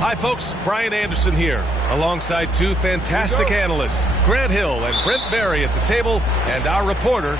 Hi, folks. Brian Anderson here, alongside two fantastic analysts, Grant Hill and Brent Berry at the table, and our reporter,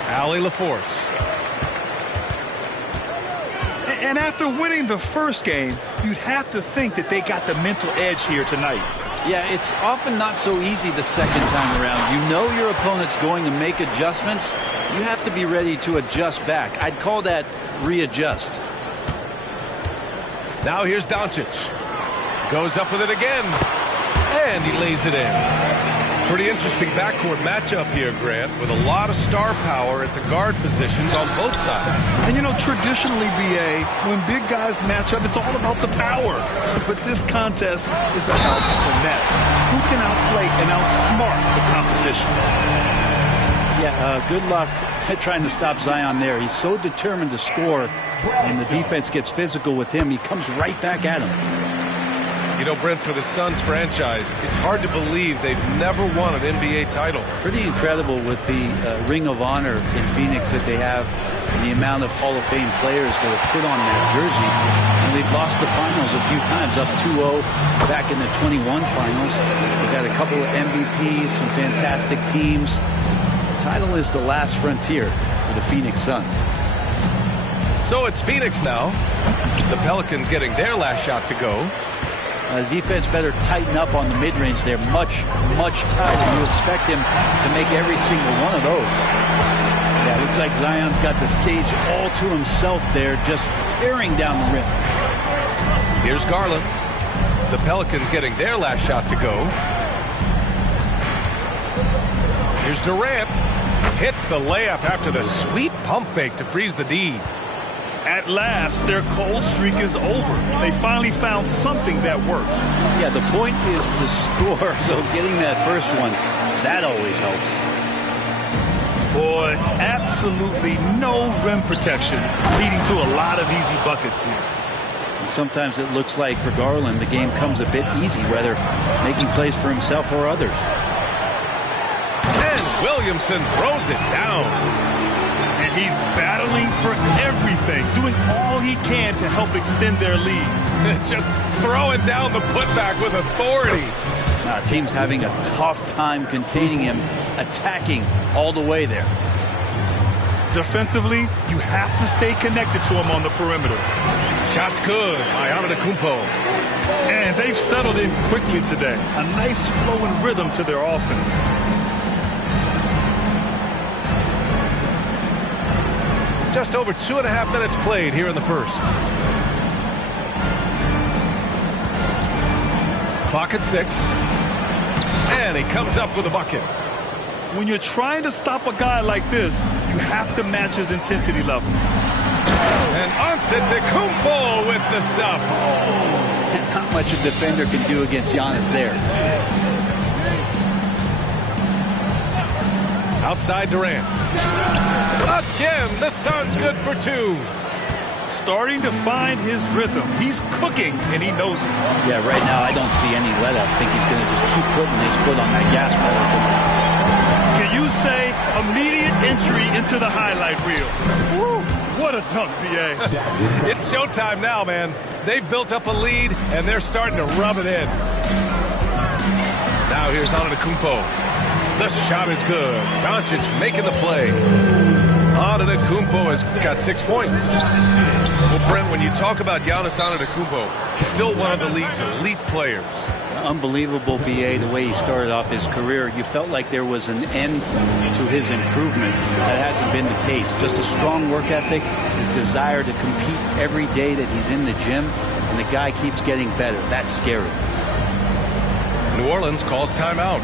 Allie LaForce. And after winning the first game, you'd have to think that they got the mental edge here tonight. Yeah, it's often not so easy the second time around. You know your opponent's going to make adjustments. You have to be ready to adjust back. I'd call that readjust. Now here's Doncic. Goes up with it again. And he lays it in. Pretty interesting backcourt matchup here, Grant, with a lot of star power at the guard positions on both sides. And, you know, traditionally, B.A., when big guys match up, it's all about the power. But this contest is about finesse. Who can outplay and outsmart the competition? Yeah, good luck trying to stop Zion there. He's so determined to score, and the defense gets physical with him. He comes right back at him. You know, Brent, for the Suns franchise, it's hard to believe they've never won an NBA title. Pretty incredible with the Ring of Honor in Phoenix that they have, and the amount of Hall of Fame players that have put on that jersey. And they've lost the finals a few times, up 2-0 back in the 21 finals. They've got a couple of MVPs, some fantastic teams. The title is the last frontier for the Phoenix Suns. So it's Phoenix now. The Pelicans getting their last shot to go. The defense better tighten up on the mid-range there much, much tighter. You expect him to make every single one of those. Yeah, it looks like Zion's got the stage all to himself there, just tearing down the rim. Here's Garland. The Pelicans getting their last shot to go. Here's Durant. Hits the layup after the sweet pump fake to freeze the D. At last, their cold streak is over. They finally found something that worked. Yeah, the point is to score, so getting that first one, that always helps. Boy, absolutely no rim protection, leading to a lot of easy buckets here. And sometimes it looks like for Garland, the game comes a bit easy, whether making plays for himself or others. And Williamson throws it down. And he's battling for everything, doing all he can to help extend their lead. Just throwing down the putback with authority. Team's having a tough time containing him, attacking all the way there. Defensively, you have to stay connected to him on the perimeter. Shot's good by Antetokounmpo. And they've settled in quickly today. A nice flow and rhythm to their offense. Just over 2.5 minutes played here in the first. Clock at 6. And he comes up with a bucket. When you're trying to stop a guy like this, you have to match his intensity level. And Antetokounmpo with the stuff. Not much a defender can do against Giannis there. Outside Durant. Again, the Suns good for 2. Starting to find his rhythm. He's cooking, and he knows it. Yeah, right now I don't see any let-up. I think he's going to just keep putting his foot on that gas pedal tonight. Can you say immediate entry into the highlight reel? Woo, what a dunk, B.A. It's showtime now, man. They've built up a lead, and they're starting to rub it in. Now here's Antetokounmpo. The shot is good. Doncic making the play. Antetokounmpo has got 6 points. Well, Brent, when you talk about Giannis Antetokounmpo, he's still one of the league's elite players. Unbelievable, BA, the way he started off his career. You felt like there was an end to his improvement. That hasn't been the case. Just a strong work ethic, his desire to compete every day that he's in the gym, and the guy keeps getting better. That's scary. New Orleans calls timeout.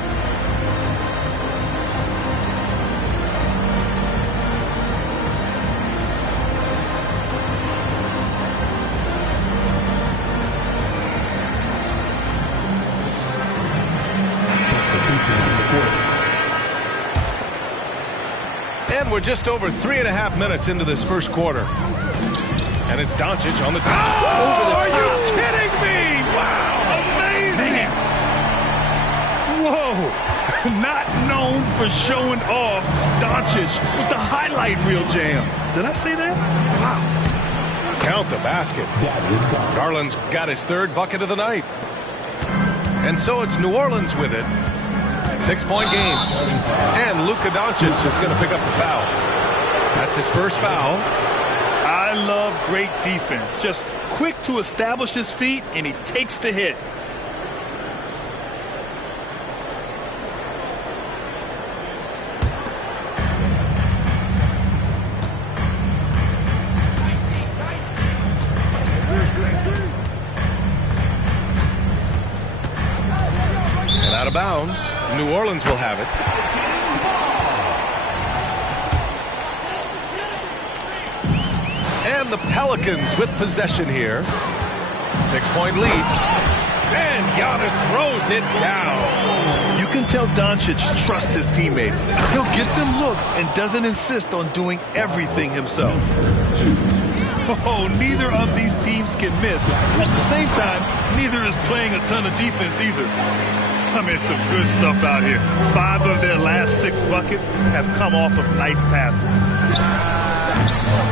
And we're just over 3.5 minutes into this first quarter. And it's Doncic on the... Oh, over the are top. you kidding me? Wow, amazing. Man. Whoa. Not known for showing off, Doncic was the highlight reel jam. Did I say that? Wow. Count the basket. Garland's got his 3rd bucket of the night. And so it's New Orleans with it. 6-point game. And Luka Doncic is going to pick up the foul. That's his first foul. I love great defense. Just quick to establish his feet, and he takes the hit. And out of bounds. New Orleans will have it. And the Pelicans with possession here. 6-point lead. And Giannis throws it down. You can tell Doncic trusts his teammates. He'll get them looks and doesn't insist on doing everything himself. Oh, neither of these teams can miss. At the same time, neither is playing a ton of defense either. I mean, some good stuff out here. 5 of their last 6 buckets have come off of nice passes.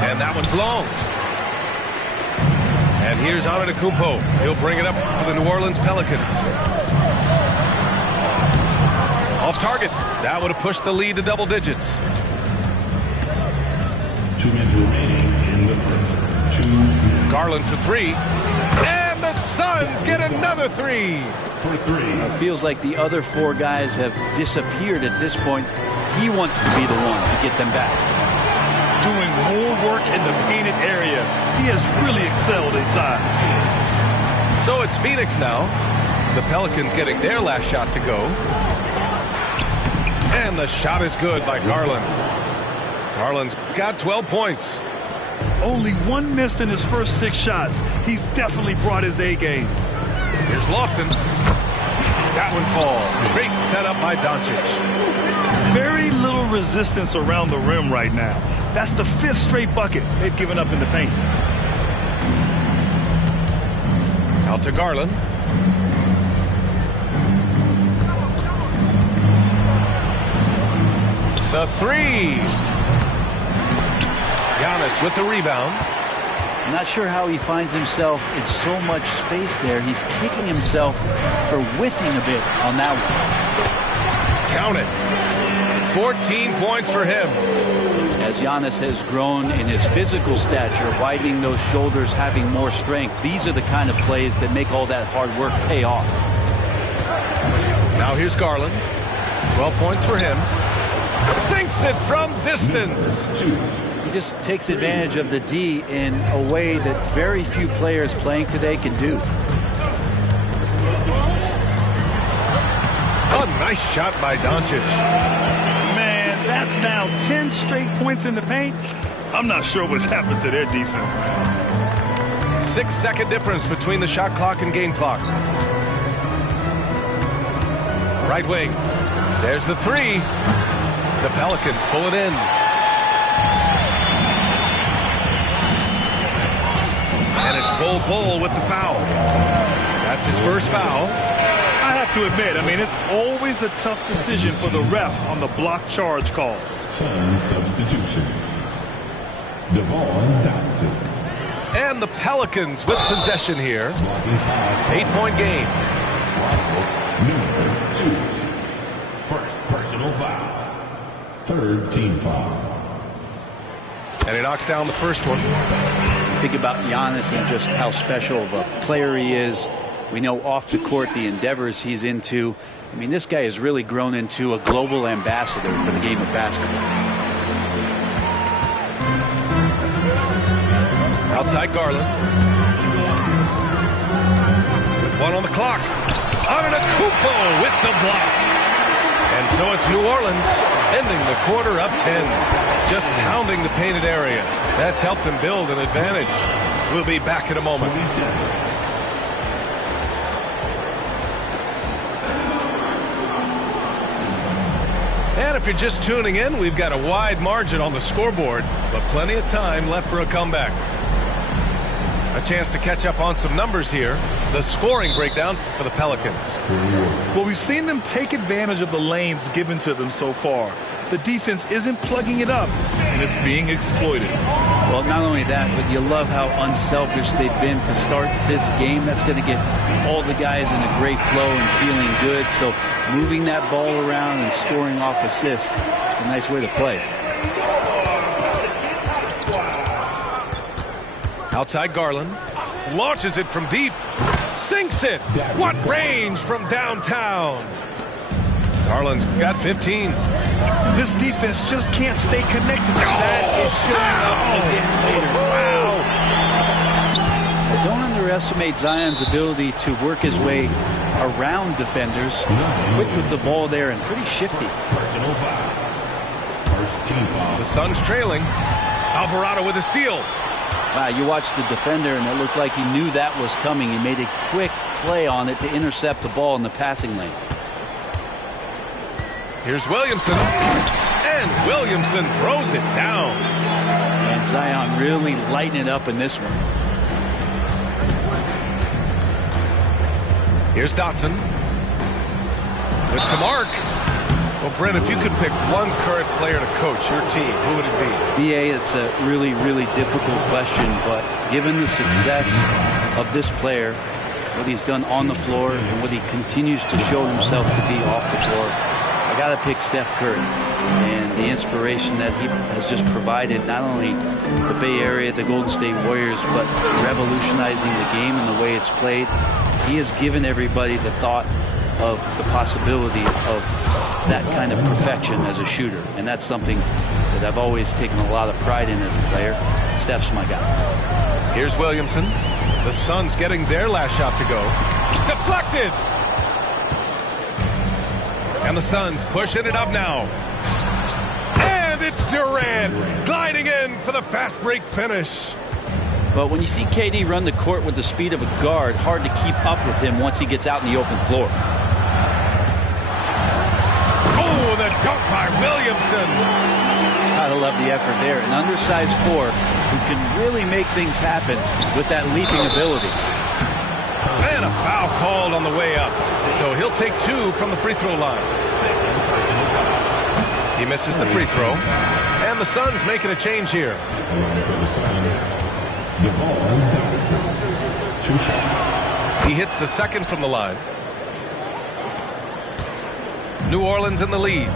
And that one's long. And here's Antetokounmpo. He'll bring it up for the New Orleans Pelicans. Off target. That would have pushed the lead to double digits. 2 minutes remaining in the first. 2 minutes. Garland for 3. And the Suns get another 3. For 3. It feels like the other 4 guys have disappeared at this point. He wants to be the one to get them back. Doing more work in the painted area. He has really excelled inside. So it's Phoenix now. The Pelicans getting their last shot to go. And the shot is good by Garland. Garland's got 12 points. Only 1 miss in his first 6 shots. He's definitely brought his A game. Here's Lofton. That one falls. Great setup by Doncic. Very little resistance around the rim right now. That's the 5th straight bucket they've given up in the paint. Out to Garland. The 3. Giannis with the rebound. I'm not sure how he finds himself in so much space there. He's kicking himself for whiffing a bit on that one. Count it. 14 points for him. As Giannis has grown in his physical stature, widening those shoulders, having more strength, these are the kind of plays that make all that hard work pay off. Now here's Garland. 12 points for him. Sinks it from distance. He just takes advantage of the D in a way that very few players playing today can do. A nice shot by Doncic. Man, that's now 10 straight points in the paint. I'm not sure what's happened to their defense, man. 6-second difference between the shot clock and game clock. Right wing. There's the 3. The Pelicans pull it in. And it's Bull with the foul. That's his first foul. I have to admit, I mean, it's always a tough decision for the ref on the block charge call. Sun substitution. Devon Dotson. And the Pelicans with possession here. 8-point game. Number 2. First personal foul. 3rd team foul. And he knocks down the first one. Think about Giannis and just how special of a player he is. We know off the court the endeavors he's into. I mean, this guy has really grown into a global ambassador for the game of basketball. Outside Garland. With 1 on the clock. Antetokounmpo with the block. And so it's New Orleans ending the quarter up 10. Just pounding the painted area. That's helped them build an advantage. We'll be back in a moment. And if you're just tuning in, we've got a wide margin on the scoreboard, but plenty of time left for a comeback. A chance to catch up on some numbers here. The scoring breakdown for the Pelicans. Well, we've seen them take advantage of the lanes given to them so far. The defense isn't plugging it up, and it's being exploited. Well, not only that, but you love how unselfish they've been to start this game. That's going to get all the guys in a great flow and feeling good. So moving that ball around and scoring off assists, it's a nice way to play. Outside Garland. Launches it from deep. Sinks it. What range from downtown. Garland's got 15. This defense just can't stay connected. That is showing up again later. Wow. Don't underestimate Zion's ability to work his way around defenders. Quick with the ball there and pretty shifty. Personal foul. First team foul. The Suns trailing. Alvarado with a steal. Wow, you watched the defender, and it looked like he knew that was coming. He made a quick play on it to intercept the ball in the passing lane. Here's Williamson. And Williamson throws it down. And Zion really lighting it up in this one. Here's Dotson. With some arc. Well, Brent, if you could pick one current player to coach your team, who would it be? BA, it's a really, really difficult question, but given the success of this player, what he's done on the floor and what he continues to show himself to be off the floor, I got to pick Steph Curry. And the inspiration that he has just provided, not only the Bay Area, the Golden State Warriors, but revolutionizing the game and the way it's played. He has given everybody the thought of the possibility of that kind of perfection as a shooter. And that's something that I've always taken a lot of pride in as a player. Steph's my guy. Here's Williamson. The Suns getting their last shot to go. Deflected! And the Suns pushing it up now. And it's Durant gliding in for the fast break finish. But when you see KD run the court with the speed of a guard, hard to keep up with him once he gets out in the open floor. Oh, the dunk by Williamson. Gotta love the effort there. An undersized four who can really make things happen with that leaping ability. And a foul called on the way up. So he'll take 2 from the free throw line. He misses the free throw. And the Suns making a change here. He hits the second from the line. New Orleans in the lead.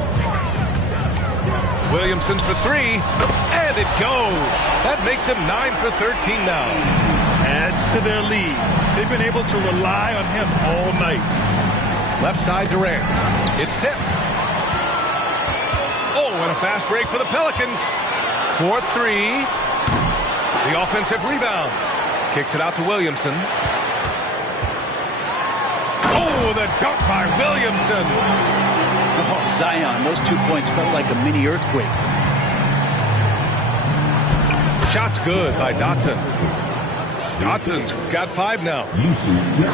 Williamson for 3. And it goes. That makes him 9 for 13 now. Adds to their lead. They've been able to rely on him all night. Left side Durant. It's tipped. Oh, and a fast break for the Pelicans. 4-3. The offensive rebound. Kicks it out to Williamson. Oh, the dunk by Williamson. Oh, Zion, those 2 points felt like a mini earthquake. Shot's good by Dotson. Dotson's got 5 now.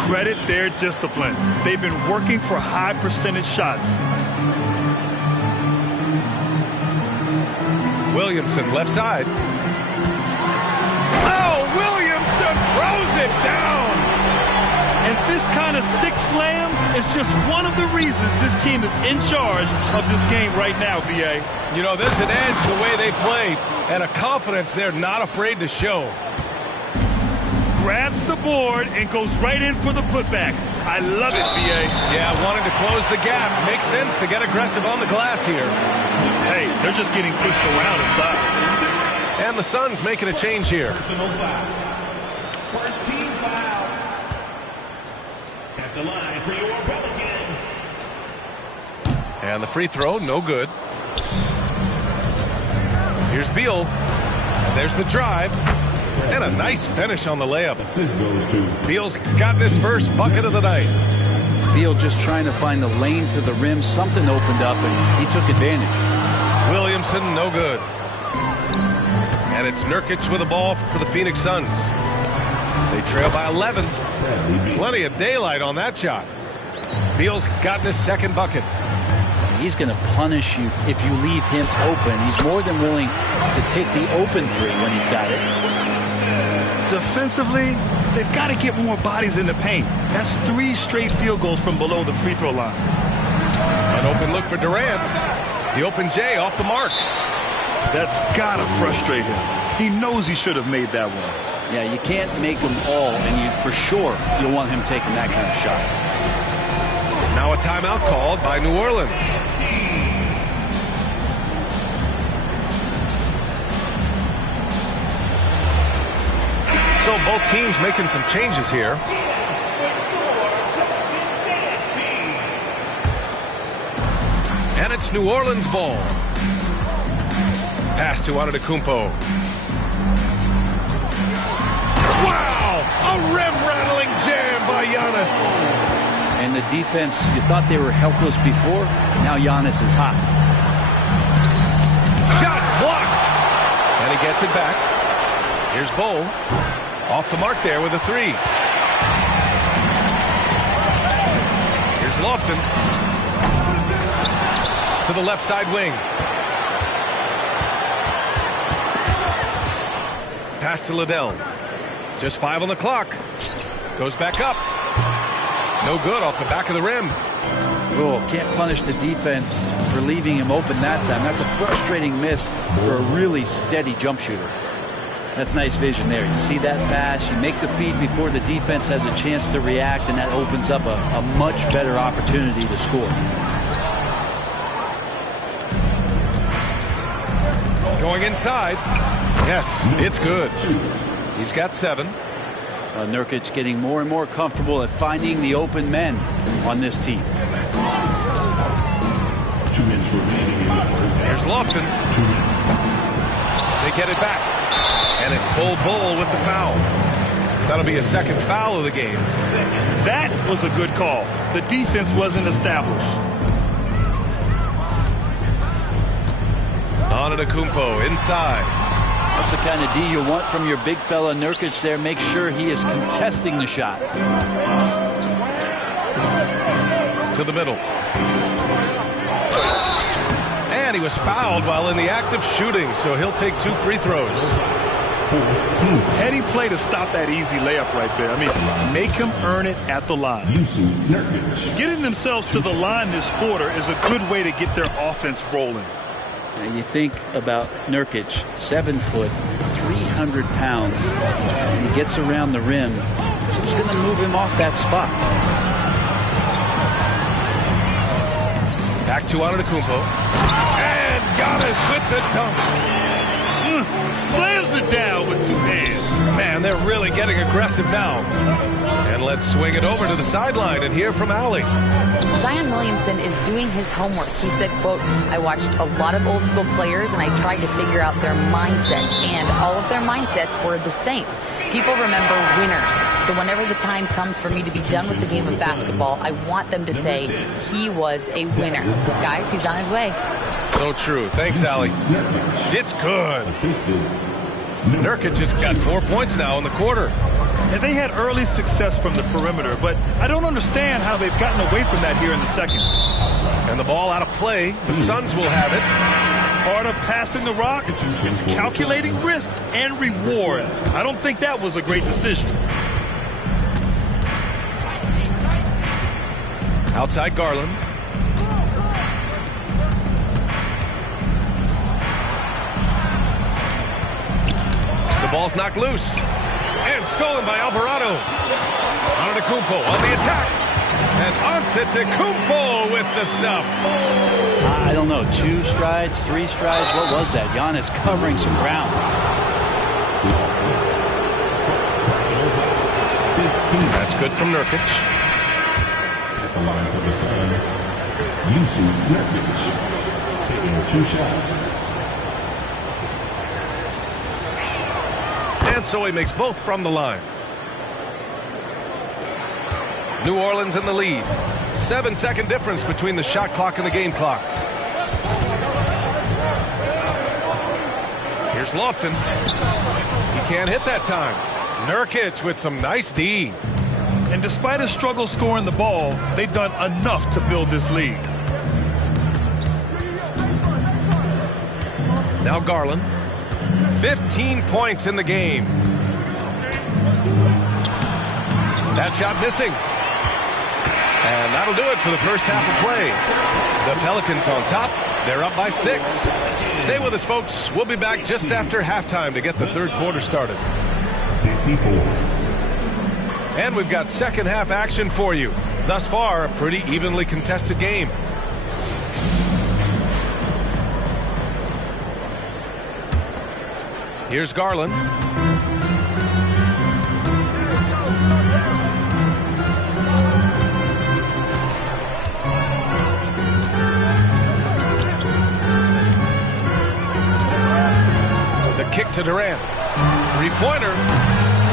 Credit their discipline. They've been working for high percentage shots. Williamson left side. Oh, Williamson throws it down. And this kind of sick slam is just one of the reasons this team is in charge of this game right now, B.A. You know, there's an edge the way they play and a confidence they're not afraid to show. Grabs the board and goes right in for the putback. I love it, B.A. Yeah, wanting to close the gap. Makes sense to get aggressive on the glass here. Hey, they're just getting pushed around inside. And the Suns making a change here. Personal foul. First team foul. At the line for your Pelicans. And the free throw, no good. Here's Beal. And there's the drive. And a nice finish on the layup. Assist goes to Beal's gotten his first bucket of the night. Beal just trying to find the lane to the rim. Something opened up, and he took advantage. Williamson, no good. And it's Nurkic with the ball for the Phoenix Suns. They trail by 11. Plenty of daylight on that shot. Beal's gotten his second bucket. He's going to punish you if you leave him open. He's more than willing to take the open three when he's got it. Defensively, they've got to get more bodies in the paint. That's 3 straight field goals from below the free throw line. An open look for Durant. The open J off the mark. That's got to frustrate him. He knows he should have made that one. Yeah, you can't make them all, and for sure you'll want him taking that kind of shot. Now a timeout called by New Orleans. So both teams making some changes here. And it's New Orleans ball. Pass to Antetokounmpo. Wow! A rim-rattling jam by Giannis. And the defense, you thought they were helpless before. Now Giannis is hot. Shots blocked. And he gets it back. Here's Bowl. Off the mark there with a 3. Here's Lofton. To the left side wing. Pass to Liddell. Just 5 on the clock. Goes back up. No good off the back of the rim. Oh, can't punish the defense for leaving him open that time. That's a frustrating miss for a really steady jump shooter. That's nice vision there. You see that pass, you make the feed before the defense has a chance to react, and that opens up a much better opportunity to score. Going inside. Yes, it's good. He's got 7. Nurkic getting more and more comfortable at finding the open men on this team. 2 minutes remaining in the first half. Here's Lofton. 2 minutes. They get it back. And it's Bull with the foul. That'll be a second foul of the game. That was a good call. The defense wasn't established. Antetokounmpo inside. That's the kind of D you want from your big fella Nurkic there. Make sure he is contesting the shot. To the middle. And he was fouled while in the act of shooting, so he'll take 2 free throws. Heady play to stop that easy layup right there. I mean, make him earn it at the line. Getting themselves to the line this quarter is a good way to get their offense rolling. And you think about Nurkic, 7 foot, 300 pounds, and he gets around the rim. Who's going to move him off that spot? Back to Antetokounmpo. And Giannis with the dunk. Slams it down with 2 hands. Man, they're really getting aggressive now. And let's swing it over to the sideline and hear from Allie. Zion Williamson is doing his homework. He said, quote, I watched a lot of old school players and I tried to figure out their mindsets, and all of their mindsets were the same. People remember winners. So whenever the time comes for me to be done with the game of basketball, I want them to say he was a winner. Guys, he's on his way. So true. Thanks, Allie. It's good. Nurkic just got 4 points now in the quarter. And they had early success from the perimeter, but I don't understand how they've gotten away from that here in the second. And the ball out of play. The Suns will have it. Part of passing the rock is calculating risk and reward. I don't think that was a great decision. Outside Garland. The ball's knocked loose. And stolen by Alvarado. Antetokounmpo on the attack. And Antetokounmpo with the stuff. I don't know, 2 strides, 3 strides, what was that? Giannis covering some ground. That's good from Nurkic. At the line for the Suns, Nurkic, taking 2 shots. And so he makes both from the line. New Orleans in the lead. 7-second difference between the shot clock and the game clock. Here's Lofton. He can't hit that time. Nurkic with some nice D. And despite a struggle scoring the ball, they've done enough to build this lead. Now Garland. 15 points in the game. That shot missing. And that'll do it for the first half of play. The Pelicans on top. They're up by 6. Stay with us, folks. We'll be back just after halftime to get the third quarter started. And we've got second half action for you. Thus far, a pretty evenly contested game. Here's Garland. The kick to Durant. Three-pointer.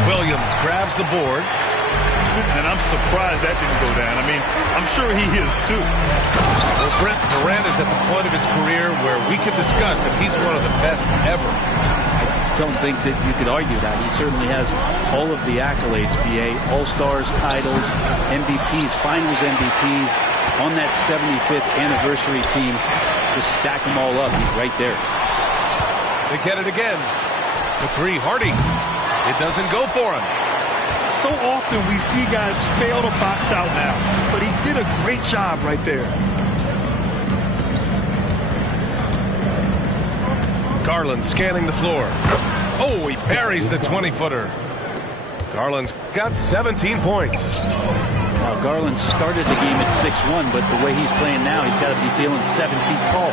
Williams grabs the board. And I'm surprised that didn't go down. I mean, I'm sure he is too. Well, Brent, Durant is at the point of his career where we can discuss if he's one of the best ever. I don't think that you could argue that. He certainly has all of the accolades, BA. All-Stars, titles, MVPs, Finals MVPs. On that 75th anniversary team, just stack them all up. He's right there. They get it again. The three, Hardy. It doesn't go for him. So often we see guys fail to box out now, but he did a great job right there. Garland scanning the floor. Oh, he buries the 20-footer. Garland's got 17 points. Now, Garland started the game at 6'1", but the way he's playing now, he's got to be feeling 7 feet tall.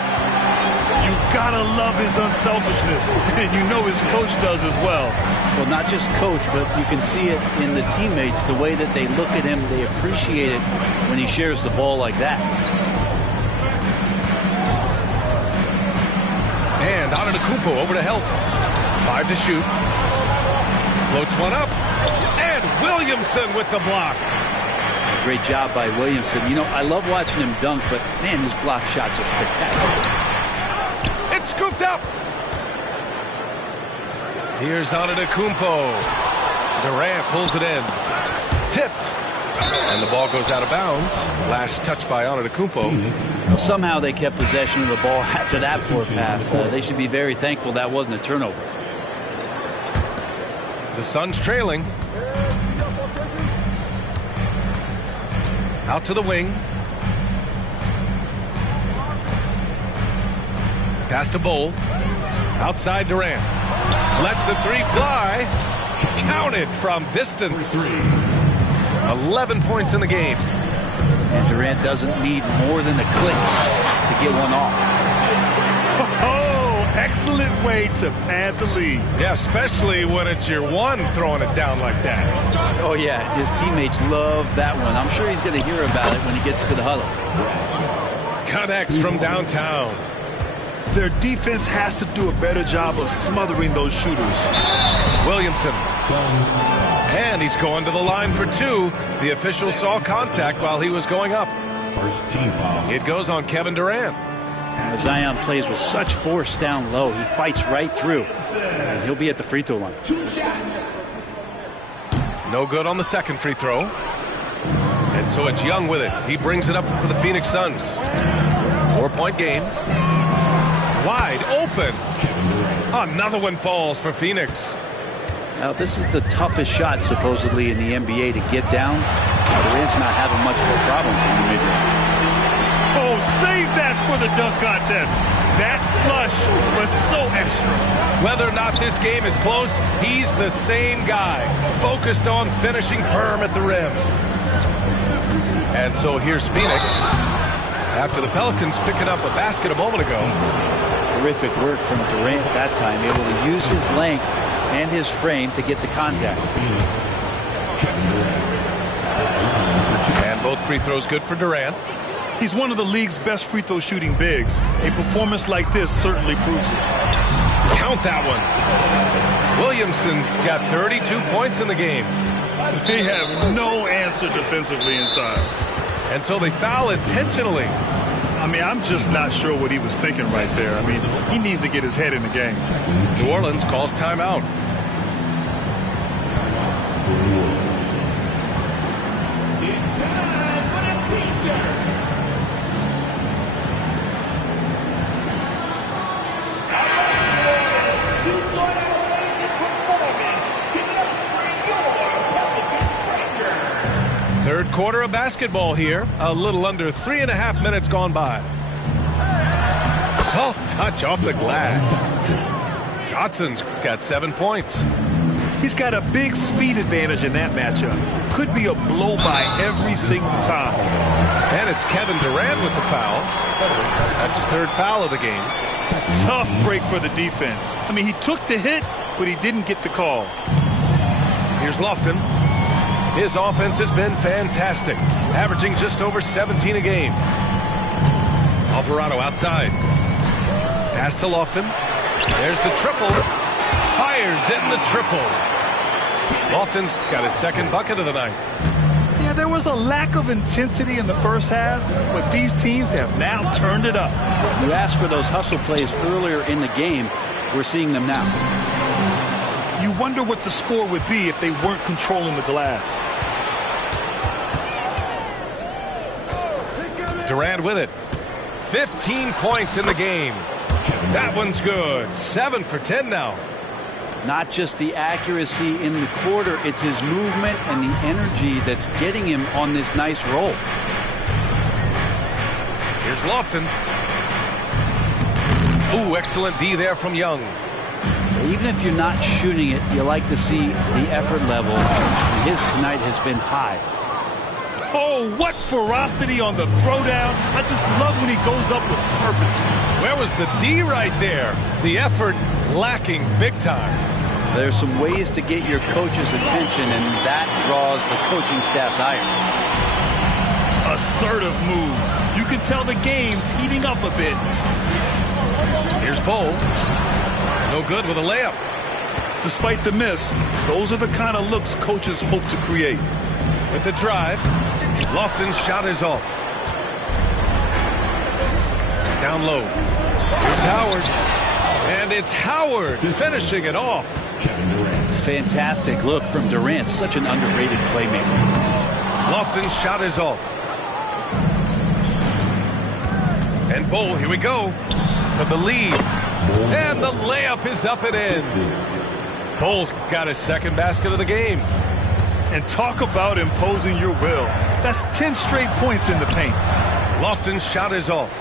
You gotta love his unselfishness, and you know his coach does as well. Well, not just coach, but you can see it in the teammates, the way that they look at him, they appreciate it when he shares the ball like that. And Antetokounmpo over to help. 5 to shoot. Floats one up. And Williamson with the block. Great job by Williamson. You know, I love watching him dunk, but man, his block shots are spectacular. It's scooped up. Here's Antetokounmpo. Durant pulls it in. Tipped. And the ball goes out of bounds. Last touch by Antetokounmpo. Well, somehow they kept possession of the ball after that poor pass. They should be very thankful that wasn't a turnover. The Suns trailing. Out to the wing. Pass to Bowl. Outside Durant. Lets the three fly. Counted from distance. 11 points in the game. And Durant doesn't need more than a click to get one off. Oh, excellent way to pad the lead. Yeah, especially when it's your one throwing it down like that. Oh, yeah, his teammates love that one. I'm sure he's going to hear about it when he gets to the huddle. Connects from downtown. Their defense has to do a better job of smothering those shooters. Williamson. And he's going to the line for 2. The official saw contact while he was going up. First team foul. It goes on Kevin Durant. Zion plays with such force down low. He fights right through. And he'll be at the free throw line. No good on the second free throw. And so it's Young with it. He brings it up for the Phoenix Suns. 4-point game. Wide open. Another one falls for Phoenix. Now, this is the toughest shot, supposedly, in the NBA to get down. Durant's not having much of a problem from the mid-range. Oh, save that for the dunk contest. That flush was so extra. Whether or not this game is close, he's the same guy, focused on finishing firm at the rim. And so here's Phoenix. After the Pelicans picking up a basket a moment ago. Terrific work from Durant that time, able to use his length and his frame to get the contact. Both free throws good for Durant. He's one of the league's best free throw shooting bigs. A performance like this certainly proves it. Count that one. Williamson's got 32 points in the game. They have no answer defensively inside. And so they foul intentionally. I mean, I'm just not sure what he was thinking right there. I mean, he needs to get his head in the game. New Orleans calls timeout. Third quarter of basketball here. A little under 3.5 minutes gone by. Soft touch off the glass. Dotson's got 7 points. He's got a big speed advantage in that matchup. Could be a blow-by every single time. And it's Kevin Durant with the foul. That's his third foul of the game. Tough break for the defense. I mean, he took the hit, but he didn't get the call. Here's Lofton. His offense has been fantastic, averaging just over 17 a game. Alvarado outside. Pass to Lofton. There's the triple. Fires in the triple. Lofton's got his second bucket of the night. Yeah, there was a lack of intensity in the first half, but these teams have now turned it up. You asked for those hustle plays earlier in the game. We're seeing them now. You wonder what the score would be if they weren't controlling the glass. Durant with it. 15 points in the game. That one's good. 7 for 10 now. Not just the accuracy in the quarter, it's his movement and the energy that's getting him on this nice roll. Here's Lofton. Ooh, excellent D there from Young. Even if you're not shooting it, you like to see the effort level. His tonight has been high. Oh, what ferocity on the throwdown. I just love when he goes up with purpose. Where was the D right there? The effort lacking big time. There's some ways to get your coach's attention, and that draws the coaching staff's ire. Assertive move. You can tell the game's heating up a bit. Here's Bowl. No good with a layup. Despite the miss, those are the kind of looks coaches hope to create. With the drive, Lofton's shot is off. Down low. Here's Howard. And it's Howard finishing it off. Fantastic look from Durant. Such an underrated playmaker. Lofton's shot is off. And Bowl, here we go. For the lead. And the layup is up and in. Bowl's got his second basket of the game. And talk about imposing your will. That's 10 straight points in the paint. Lofton's shot is off.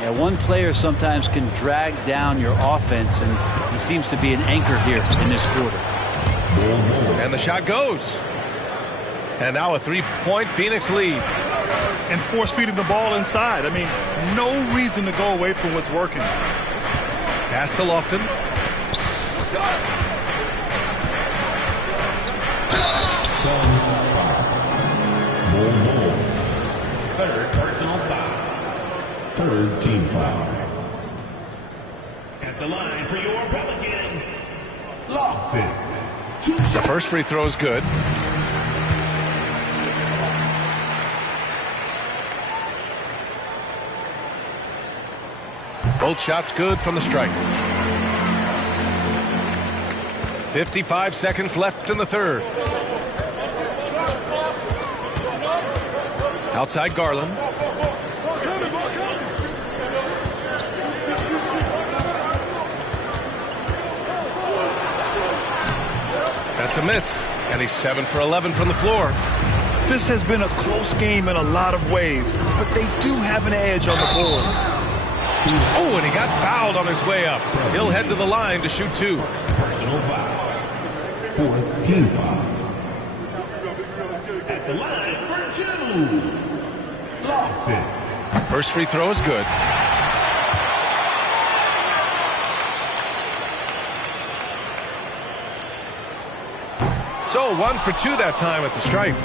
Yeah, one player sometimes can drag down your offense, and he seems to be an anchor here in this quarter. And the shot goes. And now a three-point Phoenix lead. And force-feeding the ball inside. I mean, no reason to go away from what's working. Pass to Lofton. Third personal foul. Third team foul. At the line for your Pelicans, Lofton. The first free throw is good. Both shots good from the stripe. 55 seconds left in the third. Outside Garland. That's a miss. And he's 7 for 11 from the floor. This has been a close game in a lot of ways, but they do have an edge on the boards. Oh, and he got fouled on his way up. He'll head to the line to shoot 2. Personal foul. Fourth team foul. At the line for 2. Lofton. First free throw is good. So 1 for 2 that time at the stripe.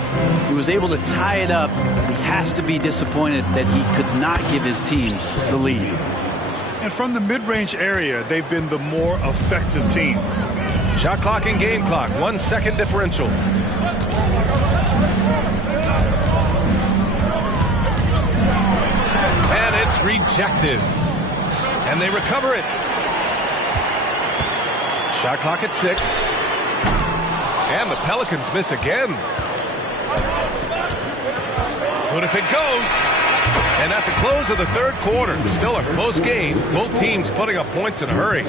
He was able to tie it up. He has to be disappointed that he could not give his team the lead. And from the mid-range area, they've been the more effective team. Shot clock and game clock, 1 second differential. And it's rejected. And they recover it. Shot clock at 6. And the Pelicans miss again. But if it goes, and at the close of the third quarter, still a close game, both teams putting up points in a hurry.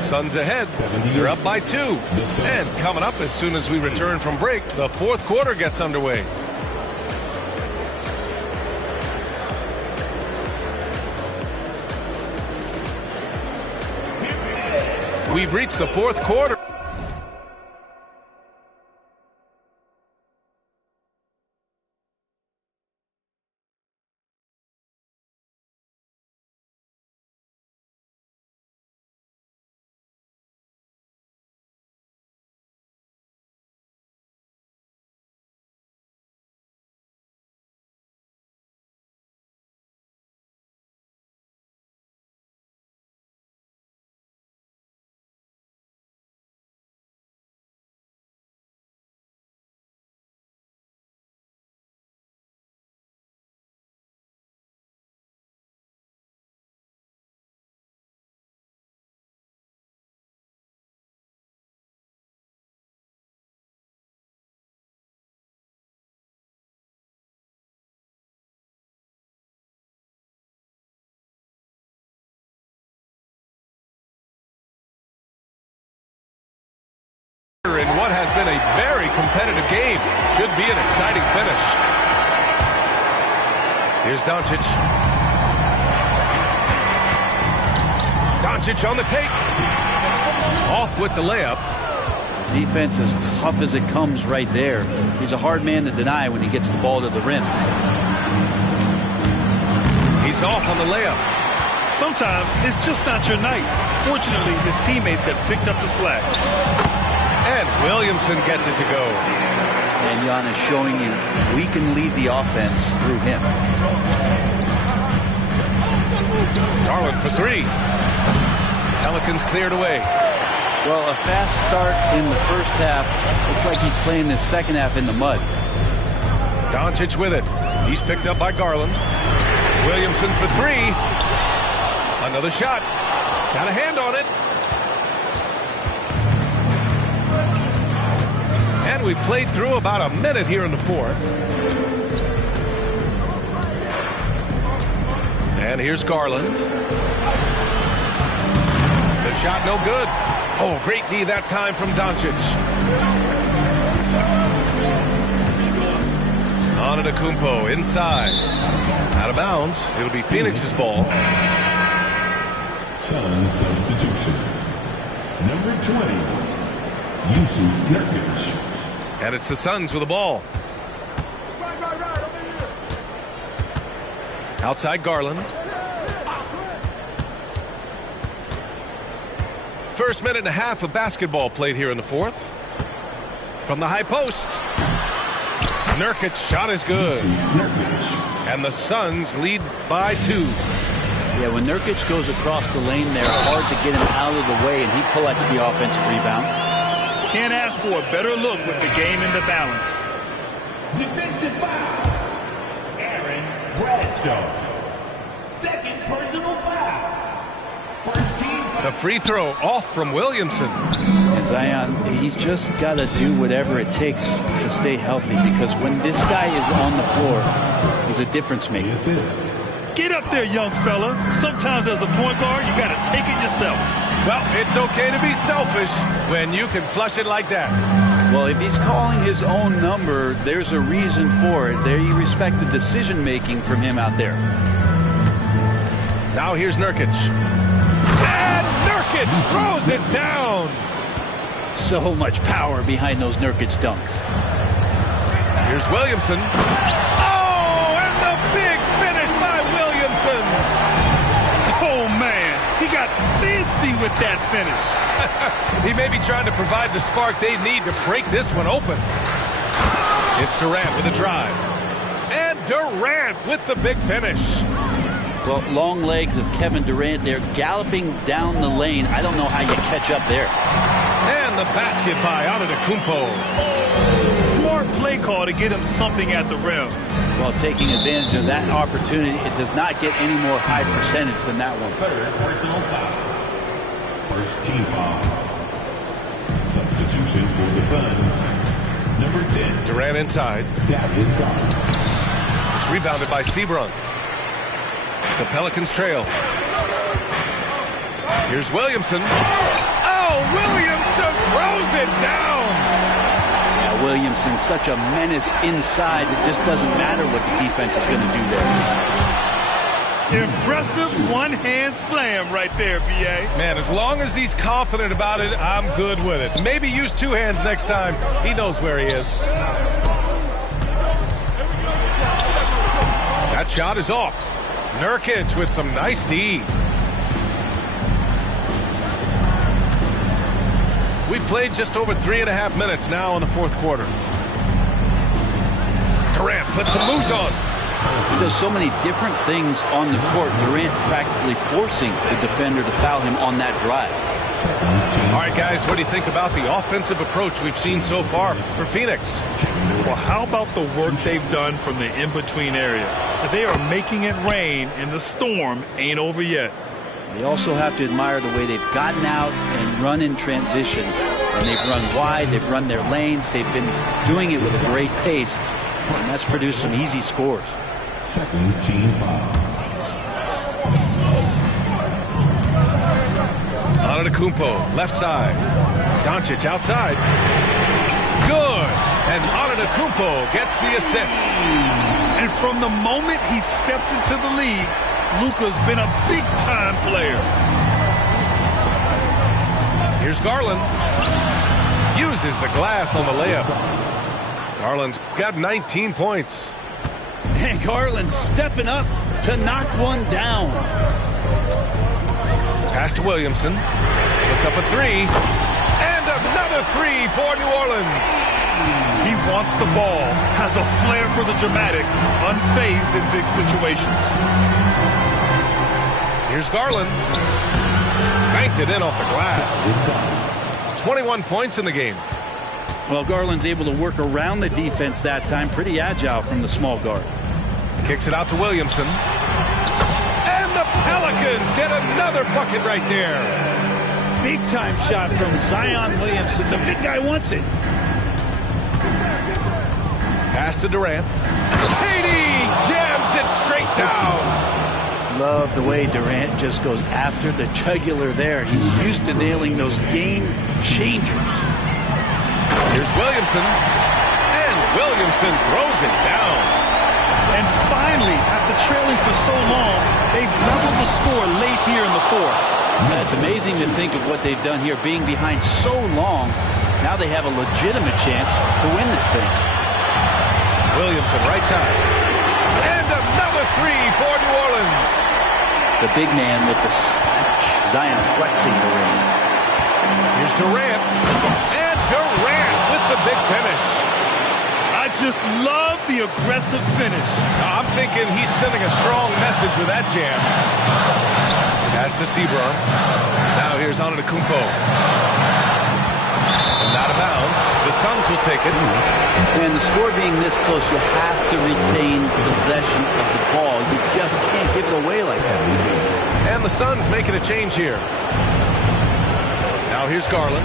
Suns ahead, they're up by 2. And coming up as soon as we return from break, the fourth quarter gets underway. We've reached the fourth quarter. In what has been a very competitive game. Should be an exciting finish. Here's Doncic. Doncic on the take. Off with the layup. Defense as tough as it comes right there. He's a hard man to deny when he gets the ball to the rim. He's off on the layup. Sometimes it's just not your night. Fortunately, his teammates have picked up the slack. And Williamson gets it to go. And Jan is showing you we can lead the offense through him. Garland for 3. Pelicans cleared away. Well, a fast start in the first half. Looks like he's playing the second half in the mud. Doncic with it. He's picked up by Garland. Williamson for 3. Another shot. Got a hand on it. And we've played through about a minute here in the fourth. And here's Garland. The shot no good. Oh, great D that time from Doncic. On to Kumpo inside. Out of bounds. It'll be Phoenix's ball. Sun substitution. Number 20, Yusuf Nurkic. And it's the Suns with the ball. Outside Garland. First minute and a half of basketball played here in the fourth. From the high post. Nurkic shot is good. And the Suns lead by 2. Yeah, when Nurkic goes across the lane there, hard to get him out of the way, and he collects the offensive rebound. Can't ask for a better look with the game in the balance. Defensive foul. Aaron Bradshaw. Second personal foul. First team foul. The free throw off from Williamson. And Zion, he's just got to do whatever it takes to stay healthy, because when this guy is on the floor, he's a difference maker. Get up there, young fella. Sometimes as a point guard, you got to take it yourself. Well, it's okay to be selfish when you can flush it like that. Well, if he's calling his own number, there's a reason for it. There you respect the decision-making from him out there. Now here's Nurkic. And Nurkic throws it down. So much power behind those Nurkic dunks. Here's Williamson. Oh, and the big finish by Williamson. Oh, man. He got fancy with that finish. He may be trying to provide the spark they need to break this one open. It's Durant with a drive. And Durant with the big finish. Well, long legs of Kevin Durant there galloping down the lane. I don't know how you catch up there. And the basket by Antetokounmpo. Smart play call to get him something at the rim. While taking advantage of that opportunity, it does not get any more high percentage than that one. Third personal foul. First team foul. Substitution for the Suns. Number 10. Durant inside. That is gone. It's rebounded by Seabron. The Pelicans trail. Here's Williamson. Oh, Williamson throws it down. Yeah, Williamson, such a menace inside. It just doesn't matter what the defense is going to do there. Impressive one-hand slam right there, B.A. Man, as long as he's confident about it, I'm good with it. Maybe use two hands next time. He knows where he is. That shot is off. Nurkic with some nice D. We've played just over 3.5 minutes now in the fourth quarter. Durant puts some moves on. He does so many different things on the court. Durant practically forcing the defender to foul him on that drive. All right, guys, what do you think about the offensive approach we've seen so far for Phoenix? Well, how about the work they've done from the in-between area? They are making it rain, and the storm ain't over yet. They also have to admire the way they've gotten out and run in transition. And they've run wide, they've run their lanes, they've been doing it with a great pace, and that's produced some easy scores. Second team foul. Antetokounmpo, left side. Doncic outside. Good. And Antetokounmpo gets the assist. And from the moment he stepped into the league, Luka's been a big-time player. Here's Garland. Uses the glass on the layup. Garland's got 19 points. And Garland stepping up to knock one down. Pass to Williamson. Puts up a three. And another three for New Orleans. He wants the ball, has a flair for the dramatic, unfazed in big situations. Here's Garland. Banked it in off the glass. 21 points in the game. Well, Garland's able to work around the defense that time. Pretty agile from the small guard. Kicks it out to Williamson. And the Pelicans get another bucket right there. Big time shot from Zion Williamson. The big guy wants it. Pass to Durant. KD jams it straight down. Love the way Durant just goes after the jugular there. He's used to nailing those game changers. Here's Williamson. And Williamson throws it down. And finally, after trailing for so long, they've doubled the score late here in the fourth. It's amazing to think of what they've done here, being behind so long. Now they have a legitimate chance to win this thing. Williamson right side. And another three for New Orleans. The big man with the soft touch. Zion flexing the ring. Here's Durant. And Durant with the big finish. I just love the aggressive finish. I'm thinking he's sending a strong message with that jam. Pass to Seabron. Now here's Antetokounmpo. And out of bounds. The Suns will take it. And the score being this close, you have to retain possession of the ball. You just can't give it away like that. And the Suns making a change here. Now here's Garland.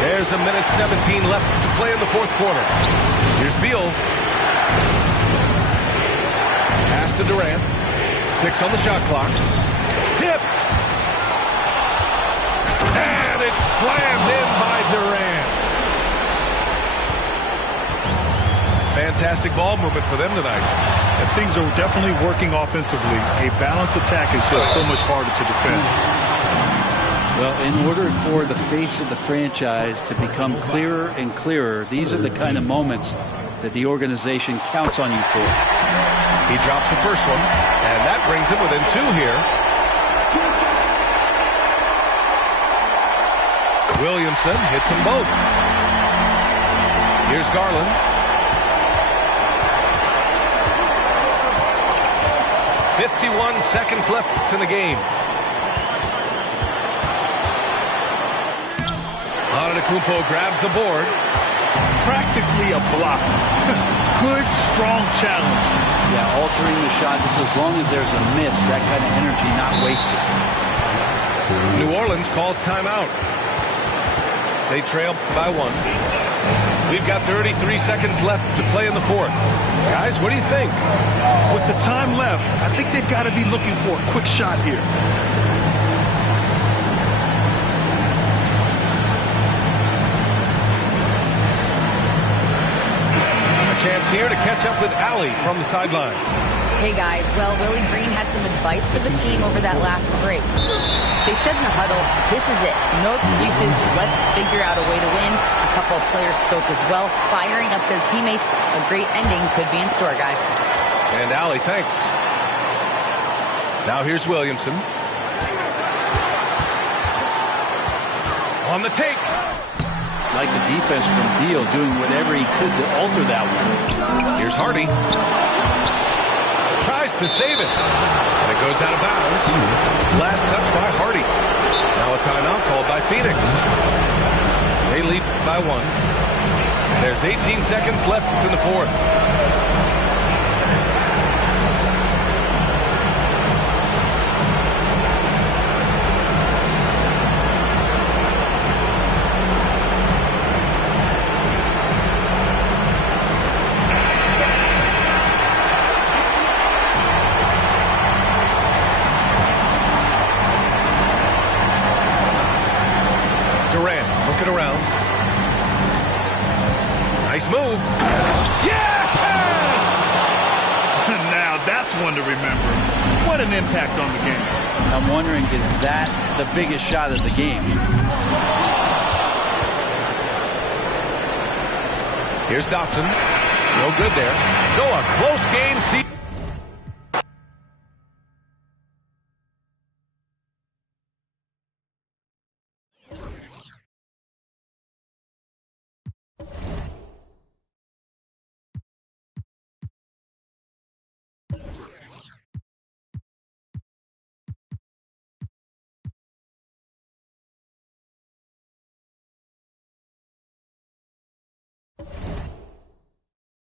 There's a minute 17 left to play in the fourth quarter. Here's Beal. Pass to Durant. 6 on the shot clock. Tipped. And it's slammed in by Durant. Fantastic ball movement for them tonight. And things are definitely working offensively. A balanced attack is just so much harder to defend. Well, in order for the face of the franchise to become clearer and clearer, these are the kind of moments that the organization counts on you for. He drops the first one, and that brings him within 2 here. Williamson hits them both. Here's Garland. 51 seconds left in the game. Antetokounmpo grabs the board. Practically a block. Good, strong challenge. Yeah, altering the shot just as long as there's a miss, that kind of energy not wasted. New Orleans calls timeout. They trail by 1. We've got 33 seconds left to play in the fourth. Guys, what do you think? With the time left, I think they've got to be looking for a quick shot here. A chance here to catch up with Allie from the sideline. Hey guys, well, Willie Green had some advice for the team over that last break. They said in the huddle, this is it. No excuses. Let's figure out a way to win. A couple of players spoke as well, firing up their teammates. A great ending could be in store, guys. And Allie, thanks. Now here's Williamson. On the take. Like the defense from Beal, doing whatever he could to alter that one. Here's Hardy. Tries to save it. And it goes out of bounds. Last touch by Hardy. Now a timeout called by Phoenix. They lead by 1. There's 18 seconds left in the fourth. Looking around. Nice move. Yes! Now that's one to remember. What an impact on the game. I'm wondering, is that the biggest shot of the game? Here's Dotson. No good there. So a close game.